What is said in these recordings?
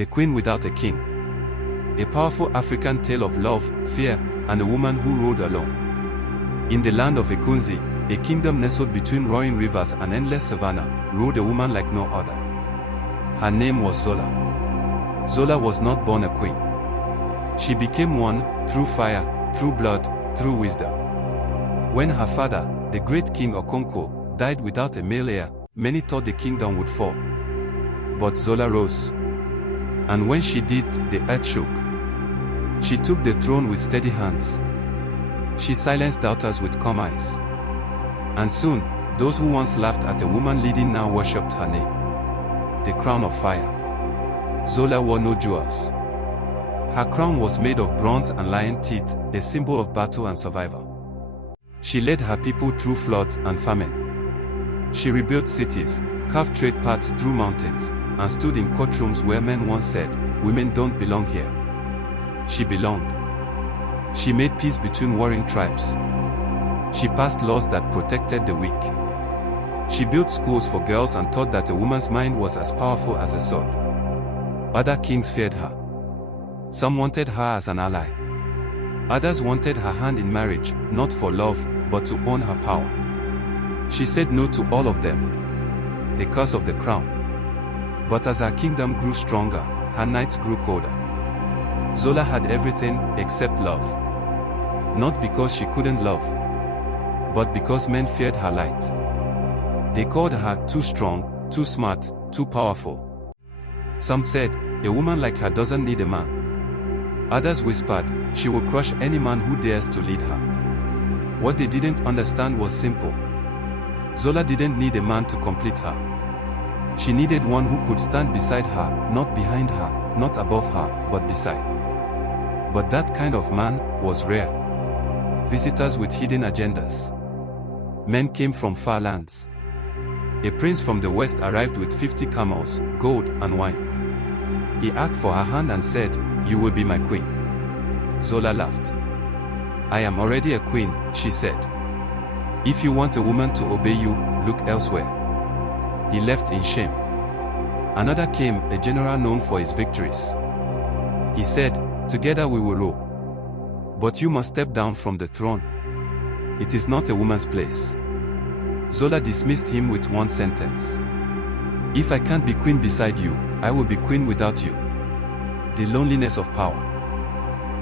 The Queen Without a King. A powerful African tale of love, fear, and a woman who ruled alone. In the land of Ekunzi, a kingdom nestled between roaring rivers and endless savanna, ruled a woman like no other. Her name was Zola. Zola was not born a queen. She became one, through fire, through blood, through wisdom. When her father, the great king Okonkwo, died without a male heir, many thought the kingdom would fall. But Zola rose. And when she did, the earth shook. She took the throne with steady hands. She silenced doubters with calm eyes. And soon, those who once laughed at a woman leading now worshipped her name. The crown of fire. Zola wore no jewels. Her crown was made of bronze and lion teeth, a symbol of battle and survival. She led her people through floods and famine. She rebuilt cities, carved trade paths through mountains, and stood in courtrooms where men once said, "Women don't belong here." She belonged. She made peace between warring tribes. She passed laws that protected the weak. She built schools for girls and taught that a woman's mind was as powerful as a sword. Other kings feared her. Some wanted her as an ally. Others wanted her hand in marriage, not for love, but to own her power. She said no to all of them. The curse of the crown. But as her kingdom grew stronger, her nights grew colder. Zola had everything except love. Not because she couldn't love, but because men feared her light. They called her too strong, too smart, too powerful. Some said, a woman like her doesn't need a man. Others whispered, she will crush any man who dares to lead her. What they didn't understand was simple. Zola didn't need a man to complete her. She needed one who could stand beside her, not behind her, not above her, but beside. But that kind of man was rare. Visitors with hidden agendas. Men came from far lands. A prince from the west arrived with 50 camels, gold, and wine. He asked for her hand and said, "You will be my queen." Zola laughed. "I am already a queen," she said. "If you want a woman to obey you, look elsewhere." He left in shame. Another came, a general known for his victories. He said, "Together we will rule. But you must step down from the throne. It is not a woman's place." Zola dismissed him with one sentence. "If I can't be queen beside you, I will be queen without you." The loneliness of power.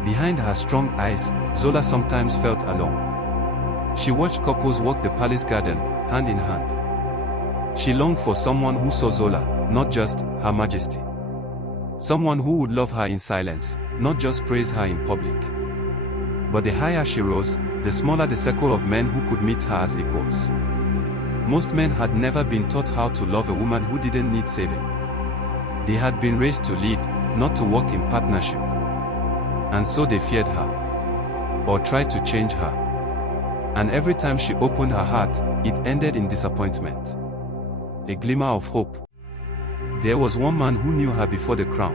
Behind her strong eyes, Zola sometimes felt alone. She watched couples walk the palace garden, hand in hand. She longed for someone who saw Zola, not just Her Majesty. Someone who would love her in silence, not just praise her in public. But the higher she rose, the smaller the circle of men who could meet her as equals. Most men had never been taught how to love a woman who didn't need saving. They had been raised to lead, not to work in partnership. And so they feared her, or tried to change her. And every time she opened her heart, it ended in disappointment. A glimmer of hope. There was one man who knew her before the crown.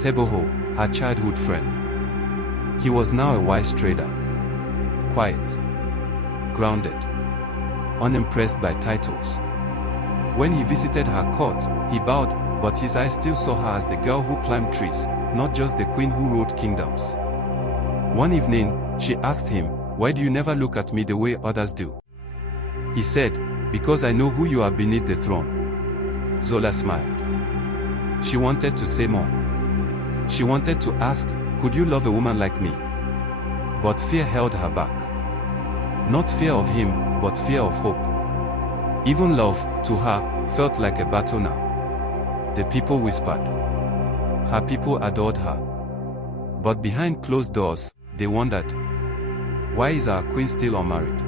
Teboho, her childhood friend. He was now a wise trader. Quiet. Grounded. Unimpressed by titles. When he visited her court, he bowed, but his eyes still saw her as the girl who climbed trees, not just the queen who ruled kingdoms. One evening, she asked him, "Why do you never look at me the way others do?" He said, "Because I know who you are beneath the throne." Zola smiled. She wanted to say more. She wanted to ask, "Could you love a woman like me?" But fear held her back. Not fear of him, but fear of hope. Even love, to her, felt like a battle now. The people whispered. Her people adored her. But behind closed doors, they wondered, why is our queen still unmarried?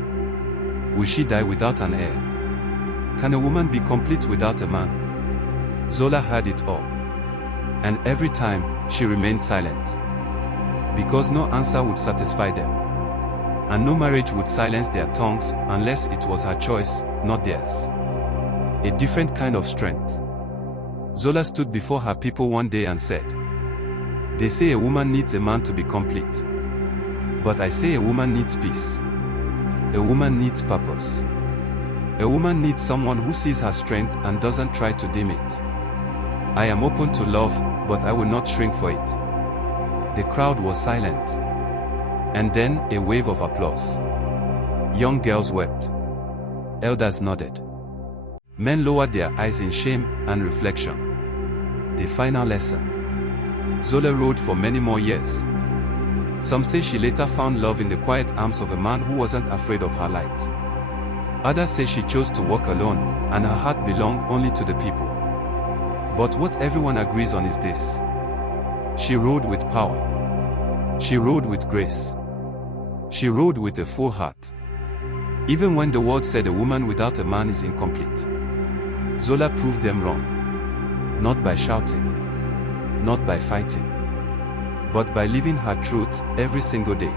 Will she die without an heir? Can a woman be complete without a man? Zola heard it all. And every time, she remained silent. Because no answer would satisfy them. And no marriage would silence their tongues, unless it was her choice, not theirs. A different kind of strength. Zola stood before her people one day and said, "They say a woman needs a man to be complete. But I say a woman needs peace. A woman needs purpose. A woman needs someone who sees her strength and doesn't try to dim it. I am open to love, but I will not shrink for it. The crowd was silent. And then, a wave of applause. Young girls wept. Elders nodded. Men lowered their eyes in shame and reflection. The final lesson. Zola rode for many more years. Some say she later found love in the quiet arms of a man who wasn't afraid of her light. Others say she chose to walk alone, and her heart belonged only to the people. But what everyone agrees on is this. She rode with power. She rode with grace. She rode with a full heart. Even when the world said a woman without a man is incomplete, Zola proved them wrong. Not by shouting, not by fighting, but by living her truth every single day.